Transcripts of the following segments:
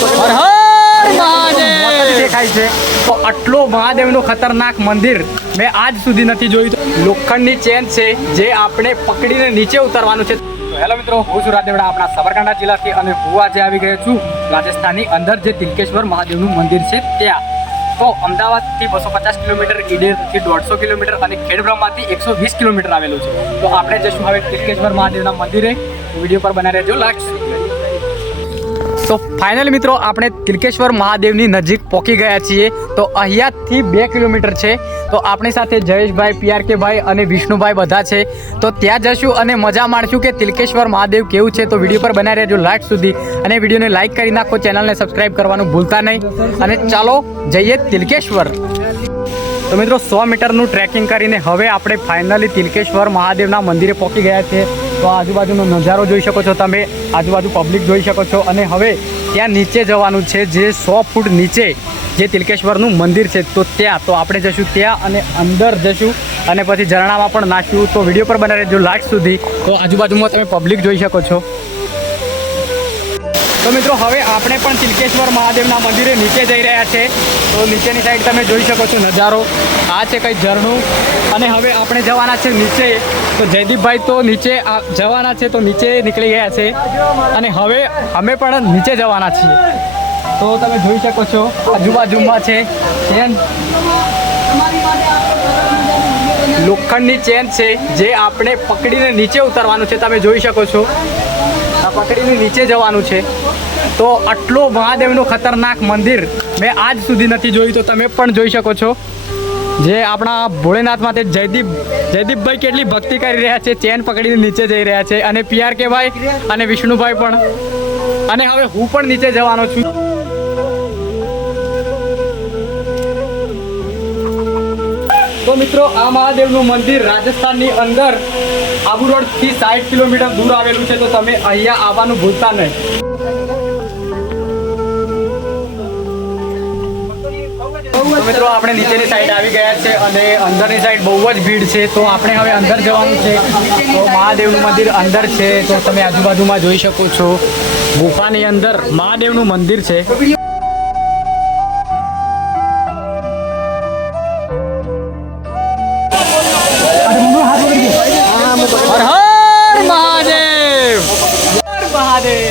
હર હર મહાદેવ દેખાય છે તો આટલો મહાદેવનું ખતરનાક મંદિર મેં આજ સુધી નથી જોયું. લોખંડની ચેન છે જે આપણે પકડીને નીચે ઉતારવાનું છે. હેલો મિત્રો, હું છું રાજદેવડા આપણા સાબરકાંઠા જિલ્લાથી અને હું આજે આવી ગયો છું રાજસ્થાનની અંદર જે તિલકેશ્વર મહાદેવનું મંદિર છે ત્યાં. તો અમદાવાદથી 250 કિલોમીટર, ઈડરથી 150 કિલોમીટર અને ખેડબ્રહ્માથી 120 કિલોમીટર આવેલું છે. તો આપણે જશું હવે તિલકેશ્વર મહાદેવના મંદિરે. વિડીયો પર બનાવી રહેજો, લાઈક. તો ફાઇનલ મિત્રો આપણે તિલકેશ્વર મહાદેવની નજીક પહોંચી ગયા છીએ. તો અહીંયાથી 2 કિલોમીટર છે. તો આપણી સાથે જયેશભાઈ, PRKભાઈ અને વિષ્ણુભાઈ બધા છે. તો ત્યાં જશું અને મજા માણશું કે તિલકેશ્વર મહાદેવ કેવું છે. તો વિડીયો પર બનાવી રહેજો લાઈક સુધી અને વિડીયોને લાઈક કરી નાખો, ચેનલને સબસ્ક્રાઈબ કરવાનું ભૂલતા નહીં. અને ચાલો જઈએ તિલકેશ્વર. તો મિત્રો 100 મીટરનું ટ્રેકિંગ કરીને હવે આપણે ફાઇનલી તિલકેશ્વર મહાદેવના મંદિરે પહોંચી ગયા છીએ. તો આજુબાજુનો નજારો જોઈ શકો છો તમે, આજુબાજુ પબ્લિક જોઈ શકો છો. અને હવે ત્યાં નીચે જવાનું છે, જે 100 ફૂટ નીચે જે તિલકેશ્વરનું મંદિર છે. તો ત્યાં તો આપણે જશું ત્યાં અને અંદર જશું અને પછી ઝરણામાં પણ નાખશું. તો વિડીયો પર બનાવી રહેજો લાસ્ટ સુધી. તો આજુબાજુમાં તમે પબ્લિક જોઈ શકો છો. તો મિત્રો હવે આપણે પણ તિલકેશ્વર મહાદેવના મંદિરે નીચે જઈ રહ્યા છે. તો નીચેની સાઈડ તમે જોઈ શકો છો નજારો. આ છે કંઈ ઝરણું અને હવે આપણે જવાના છે નીચે. તો જયદીપભાઈ તો નીચે જવાના છે, તો નીચે નીકળી ગયા છે અને હવે અમે પણ નીચે જવાના છીએ. તો તમે જોઈ શકો છો આજુબાજુમાં છે ચેન, લોખંડની ચેન છે જે આપણે પકડીને નીચે ઉતારવાનું છે. તમે જોઈ શકો છો આ પકડીને નીચે જવાનું છે. તો આટલો મહાદેવનું ખતરનાક મંદિર મેં આજ સુધી નથી જોયું. તો તમે પણ જોઈ શકો છો જે આપણા ભોળેનાથ માટે જયદીપભાઈ કેટલી ભક્તિ કરી રહ્યા છે, ચેન પકડીને નીચે જઈ રહ્યા છે. અને PRKભાઈ અને વિષ્ણુભાઈ પણ. અને હવે હું પણ નીચે જવાનો છું. તો મિત્રો આ મહાદેવનું મંદિર રાજસ્થાનની અંદર આબુ રોડથી 60 કિલોમીટર દૂર આવેલું છે. તો તમે અહીંયા આવવાનું ભૂલતા નહીં. તો મિત્રો આપણે નીચેની સાઈડ આવી ગયા છે અને અંદરની સાઈડ બહુ જ ભીડ છે. તો આપણે હવે અંદર જવાનું છે. તો મહાદેવનું મંદિર અંદર છે. તો તમે આજુબાજુમાં જોઈ શકો છો ગુફાની અંદર મહાદેવનું મંદિર છે. હર હર મહાદેવ, હર મહાદેવ.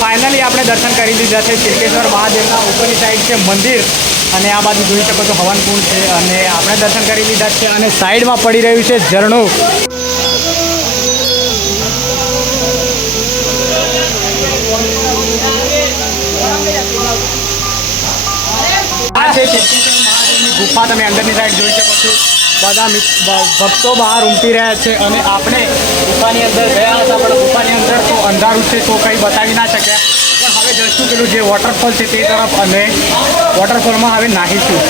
ફાઇનલી આપણે દર્શન કરી લીધા છે. તિલકેશ્વર મહાદેવના ઉપરની સાઈડ છે મંદિર અને આ બાજુ જોઈ શકો છો હવનકુંડ છે. અને આપણે દર્શન કરી લીધા છે અને સાઈડમાં પડી રહ્યું છે ઝરણું. આ છે તિલકેશ્વર મહાદેવની ગુફા. તમે અંદરની સાઈડ જોઈ શકો છો બધા ભક્તો બહાર ઉમટી રહ્યા છે. અને આપણે ગુફાની અંદર ગયા હતા પણ ગુફાની અંદર તો અંધારું છે તો કંઈ બતાવી ના શક્યા. પણ હવે જઈશું પેલું જે વોટરફોલ છે તે તરફ અને વોટરફોલમાં હવે નાહીશું.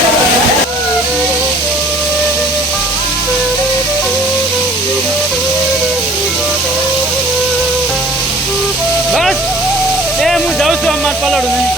બસ એ હું જાઉં છું, અમારે પલડું નહીં.